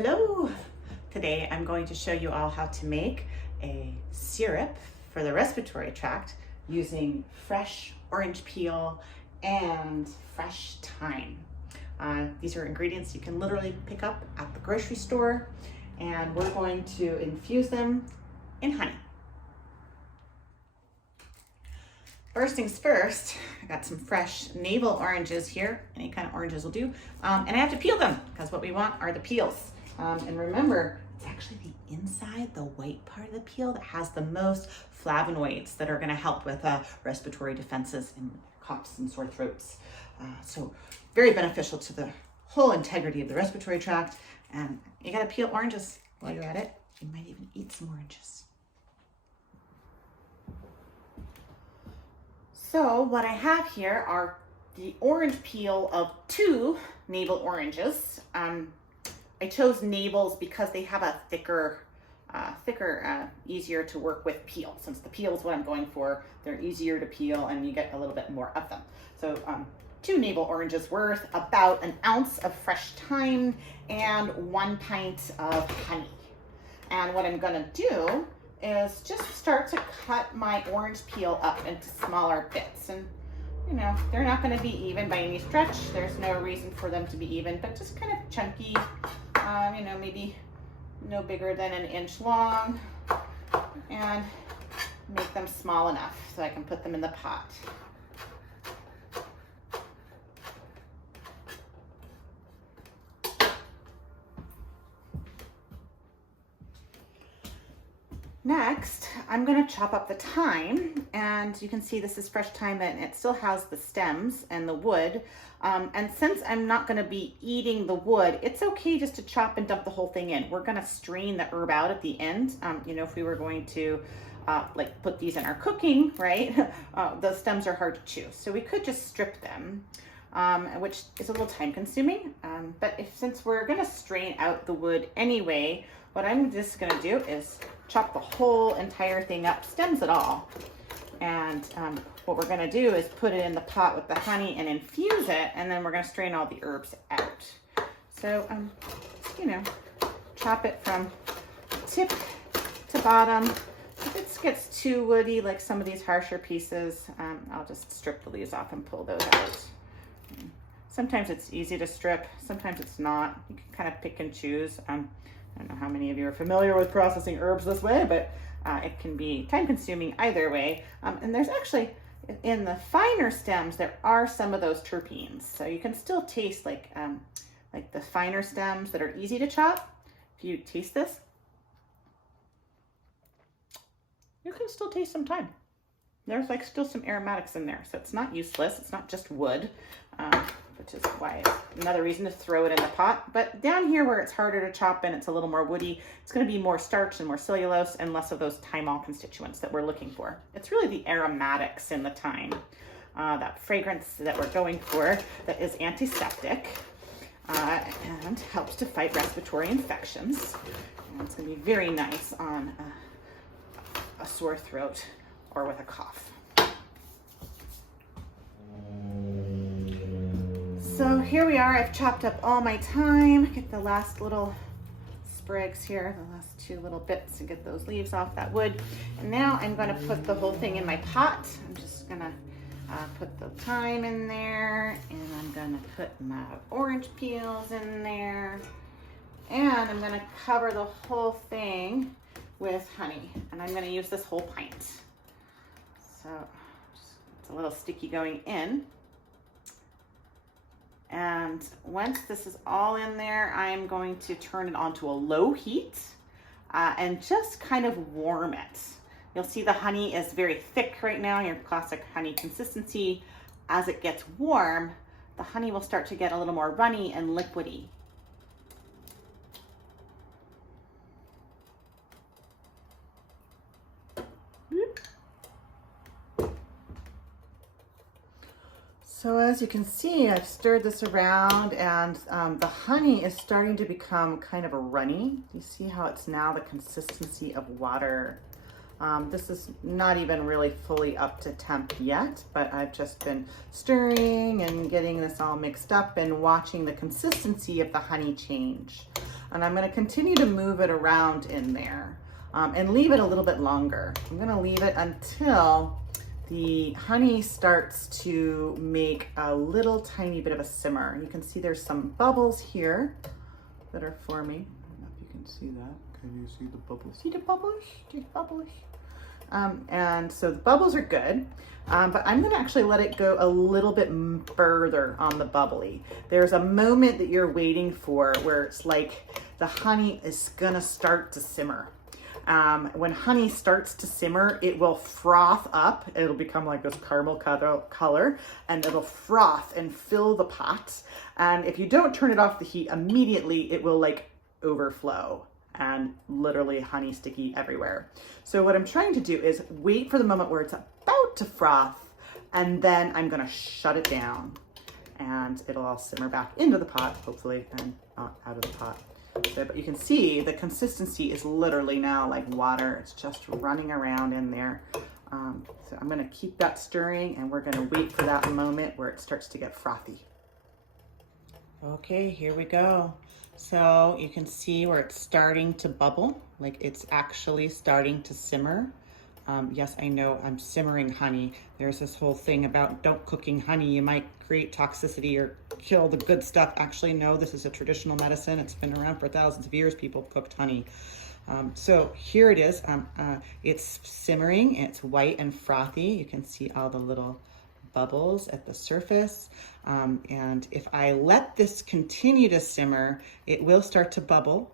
Hello! Today I'm going to show you all how to make a syrup for the respiratory tract using fresh orange peel and fresh thyme. These are ingredients you can literally pick up at the grocery store, and we're going to infuse them in honey. First things first, I got some fresh navel oranges here. Any kind of oranges will do. And I have to peel them because what we want are the peels. And remember, it's actually the inside, the white part of the peel that has the most flavonoids that are going to help with respiratory defenses and coughs and sore throats. So very beneficial to the whole integrity of the respiratory tract. And you got to peel oranges while you're at it. You might even eat some oranges. So what I have here are the orange peel of 2 navel oranges. I chose navels because they have a thicker, easier to work with peel. Since the peel is what I'm going for, they're easier to peel and you get a little bit more of them. So 2 navel oranges worth, about an ounce of fresh thyme, and 1 pint of honey. And what I'm gonna do is just start to cut my orange peel up into smaller bits. And you know, they're not going to be even by any stretch. There's no reason for them to be even, but just kind of chunky, you know, maybe no bigger than an inch long, and make them small enough so I can put them in the pot. Next, I'm going to chop up the thyme, and you can see this is fresh thyme and it still has the stems and the wood. And since I'm not going to be eating the wood, it's okay just to chop and dump the whole thing in. We're going to strain the herb out at the end. You know, if we were going to like put these in our cooking, right? The stems are hard to chew, so we could just strip them, which is a little time consuming. But since we're going to strain out the wood anyway, what I'm just going to do is chop the whole entire thing up, stems and all. And what we're going to do is put it in the pot with the honey and infuse it, and then we're going to strain all the herbs out. So, you know, chop it from tip to bottom. If it gets too woody, like some of these harsher pieces, I'll just strip the leaves off and pull those out. Sometimes it's easy to strip, sometimes it's not. You can kind of pick and choose. I don't know how many of you are familiar with processing herbs this way, but it can be time consuming either way. And there's actually, in the finer stems, there are some of those terpenes. So you can still taste like the finer stems that are easy to chop. If you taste this, you can still taste some thyme. There's like still some aromatics in there. So it's not useless. It's not just wood, which is why it's another reason to throw it in the pot. But down here where it's harder to chop and it's a little more woody, it's going to be more starch and more cellulose and less of those thymol constituents that we're looking for. It's really the aromatics in the thyme, that fragrance that we're going for, that is antiseptic and helps to fight respiratory infections. And it's going to be very nice on a sore throat or with a cough. So here we are. I've chopped up all my thyme. Get the last little sprigs here, the last 2 little bits, and get those leaves off that wood. And now I'm going to put the whole thing in my pot. I'm just going to put the thyme in there, and I'm going to put my orange peels in there, and I'm going to cover the whole thing with honey. And I'm going to use this whole pint. So it's a little sticky going in. And once this is all in there, I'm going to turn it onto a low heat and just kind of warm it. You'll see the honey is very thick right now, your classic honey consistency. As it gets warm, the honey will start to get a little more runny and liquidy. So as you can see, I've stirred this around, and the honey is starting to become kind of a runny. You see how it's now the consistency of water. This is not even really fully up to temp yet, but I've just been stirring and getting this all mixed up and watching the consistency of the honey change. And I'm gonna continue to move it around in there and leave it a little bit longer. I'm gonna leave it until the honey starts to make a little tiny bit of a simmer. You can see there's some bubbles here that are forming. I don't know if you can see that. Can you see the bubbles? See the bubbles? See the bubbles? And so the bubbles are good, but I'm gonna actually let it go a little bit further on the bubbly. There's a moment that you're waiting for where it's like the honey is gonna start to simmer. When honey starts to simmer, it will froth up. It'll become like this caramel color, and it'll froth and fill the pot. And if you don't turn it off the heat immediately, it will like overflow and literally honey sticky everywhere. So what I'm trying to do is wait for the moment where it's about to froth, and then I'm gonna shut it down and it'll all simmer back into the pot, hopefully, and not out of the pot. So, but you can see the consistency is literally now like water. It's just running around in there. So I'm gonna keep that stirring, and we're gonna wait for that moment where it starts to get frothy. Okay, here we go. So you can see where it's starting to bubble, like it's actually starting to simmer. Yes, I know I'm simmering honey. There's this whole thing about don't cooking honey. You might create toxicity or kill the good stuff. Actually, no, this is a traditional medicine. It's been around for thousands of years. People cooked honey. So here it is. It's simmering. It's white and frothy. You can see all the little bubbles at the surface. And if I let this continue to simmer, it will start to bubble.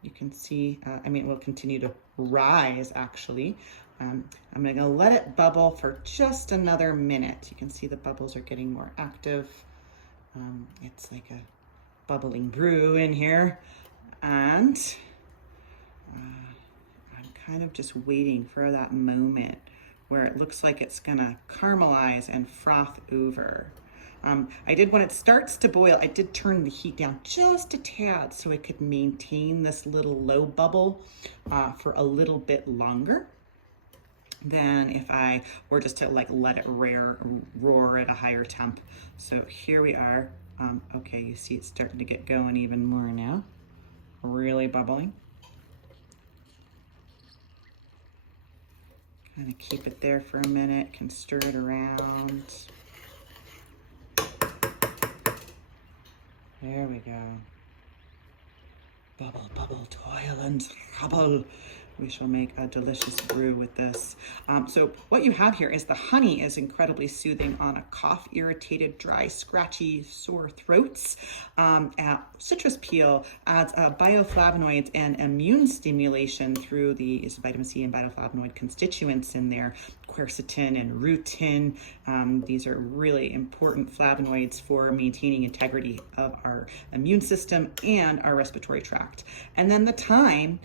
You can see, it will continue to rise actually. I'm gonna let it bubble for just another minute. You can see the bubbles are getting more active. It's like a bubbling brew in here. And I'm kind of just waiting for that moment where it looks like it's gonna caramelize and froth over. When it starts to boil, I did turn the heat down just a tad so I could maintain this little low bubble for a little bit longer than if I were just to like let it roar at a higher temp. So here we are. Okay, you see it's starting to get going even more now. Really bubbling. Kind of keep it there for a minute, can stir it around. There we go. Bubble, bubble, toil and trouble. We shall make a delicious brew with this. So what you have here is the honey is incredibly soothing on a cough, irritated, dry, scratchy, sore throats. Citrus peel adds bioflavonoids and immune stimulation through the vitamin C and bioflavonoid constituents in there, quercetin and rutin. These are really important flavonoids for maintaining integrity of our immune system and our respiratory tract. And then the thyme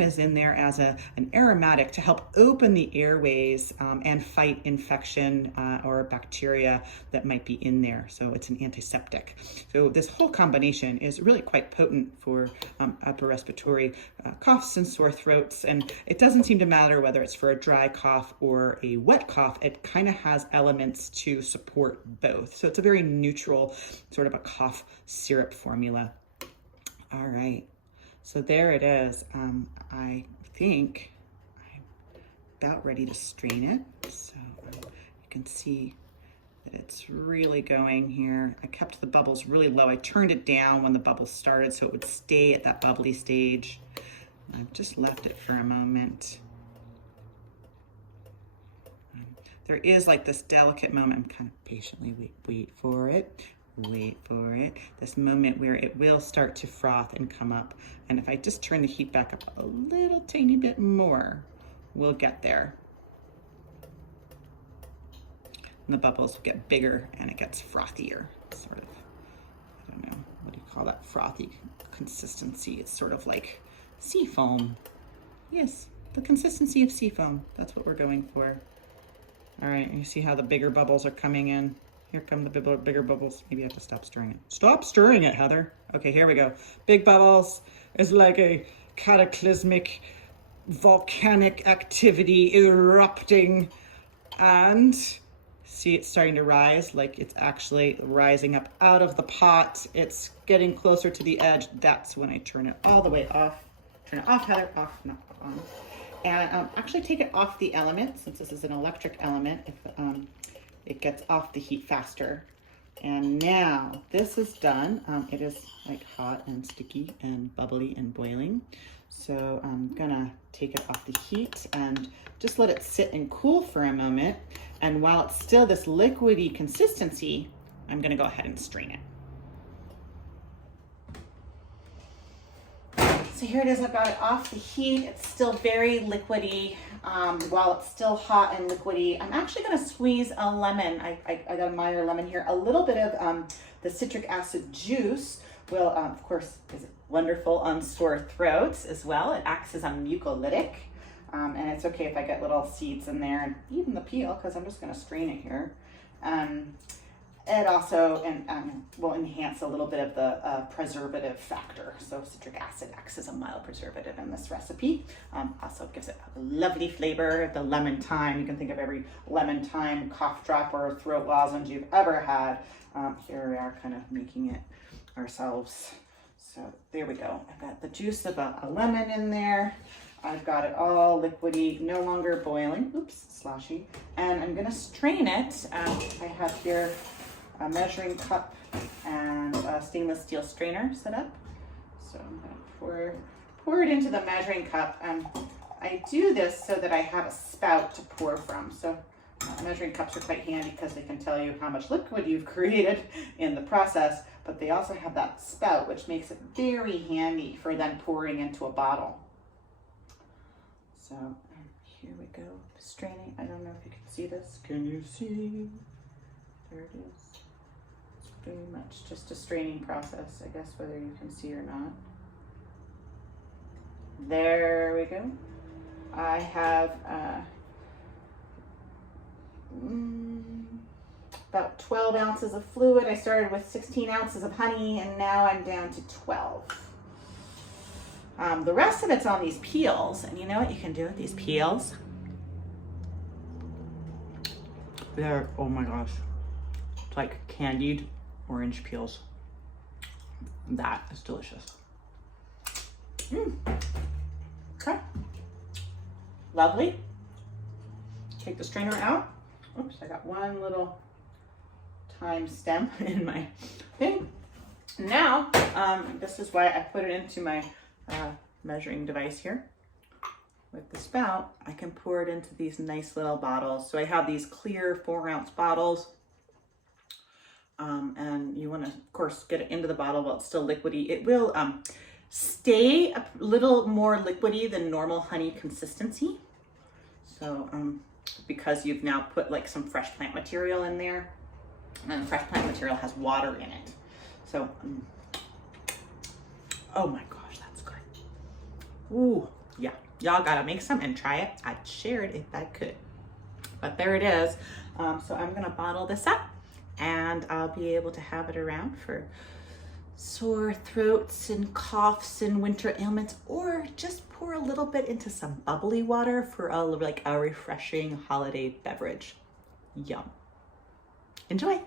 is in there as an aromatic to help open the airways and fight infection or bacteria that might be in there. So it's an antiseptic. So this whole combination is really quite potent for upper respiratory coughs and sore throats. And it doesn't seem to matter whether it's for a dry cough or a wet cough. It kind of has elements to support both. So it's a very neutral sort of a cough syrup formula. All right. So there it is. I think I'm about ready to strain it. So you can see that it's really going here. I kept the bubbles really low. I turned it down when the bubbles started so it would stay at that bubbly stage. I've just left it for a moment. There is like this delicate moment. I'm kind of patiently wait for it. Wait for it. This moment where it will start to froth and come up. And if I just turn the heat back up a little tiny bit more, we'll get there. And the bubbles get bigger and it gets frothier, sort of. I don't know, what do you call that frothy consistency? It's sort of like sea foam. Yes, the consistency of sea foam. That's what we're going for. All right, you see how the bigger bubbles are coming in? Here come the bigger bubbles. Maybe I have to stop stirring it. Stop stirring it, Heather. Okay, here we go. Big bubbles is like a cataclysmic volcanic activity erupting. And See, it's starting to rise, like it's actually rising up out of the pot. It's getting closer to the edge. That's when I turn it all the way off. Turn it off, Heather, off, not on. And actually take it off the element, since this is an electric element, if it gets off the heat faster. And now this is done. It is like hot and sticky and bubbly and boiling. So I'm gonna take it off the heat and just let it sit and cool for a moment. And while it's still this liquidy consistency, I'm gonna go ahead and strain it. So here it is, I've got it off the heat. It's still very liquidy. While it's still hot and liquidy, I'm actually gonna squeeze a lemon. I got a Meyer lemon here. A little bit of the citric acid juice will, of course, is wonderful on sore throats as well. It acts as a mucolytic. And it's okay if I get little seeds in there, and even the peel, because I'm just gonna strain it here. It also will enhance a little bit of the preservative factor. So citric acid acts as a mild preservative in this recipe. Also gives it a lovely flavor. The lemon thyme, you can think of every lemon thyme cough drop or throat lozenge you've ever had. Here we are kind of making it ourselves. So there we go. I've got the juice of a lemon in there. I've got it all liquidy, no longer boiling. Oops, sloshy. And I'm gonna strain it. I have here a measuring cup and a stainless steel strainer set up. So I'm gonna pour it into the measuring cup. And I do this so that I have a spout to pour from. So measuring cups are quite handy because they can tell you how much liquid you've created in the process, but they also have that spout, which makes it very handy for then pouring into a bottle. So here we go, straining. I don't know if you can see this. Can you see? There it is. It's very much just a straining process, I guess, whether you can see or not. There we go. I have about 12 ounces of fluid. I started with 16 ounces of honey, and now I'm down to 12. The rest of it's on these peels, and you know what you can do with these peels? They're, oh my gosh, it's like candied orange peels. That is delicious. Okay, lovely. Take the strainer out. Oops, I got one little thyme stem in my thing. Now, this is why I put it into my measuring device here. With the spout, I can pour it into these nice little bottles. So I have these clear 4-ounce bottles. And you want to, of course, get it into the bottle while it's still liquidy. It will stay a little more liquidy than normal honey consistency. So, because you've now put like some fresh plant material in there, and fresh plant material has water in it. So, oh my gosh, that's good. Ooh, yeah, y'all gotta make some and try it. I'd share it if I could, but there it is. So I'm gonna bottle this up, and I'll be able to have it around for sore throats and coughs and winter ailments, or just pour a little bit into some bubbly water for a refreshing holiday beverage. Yum. Enjoy.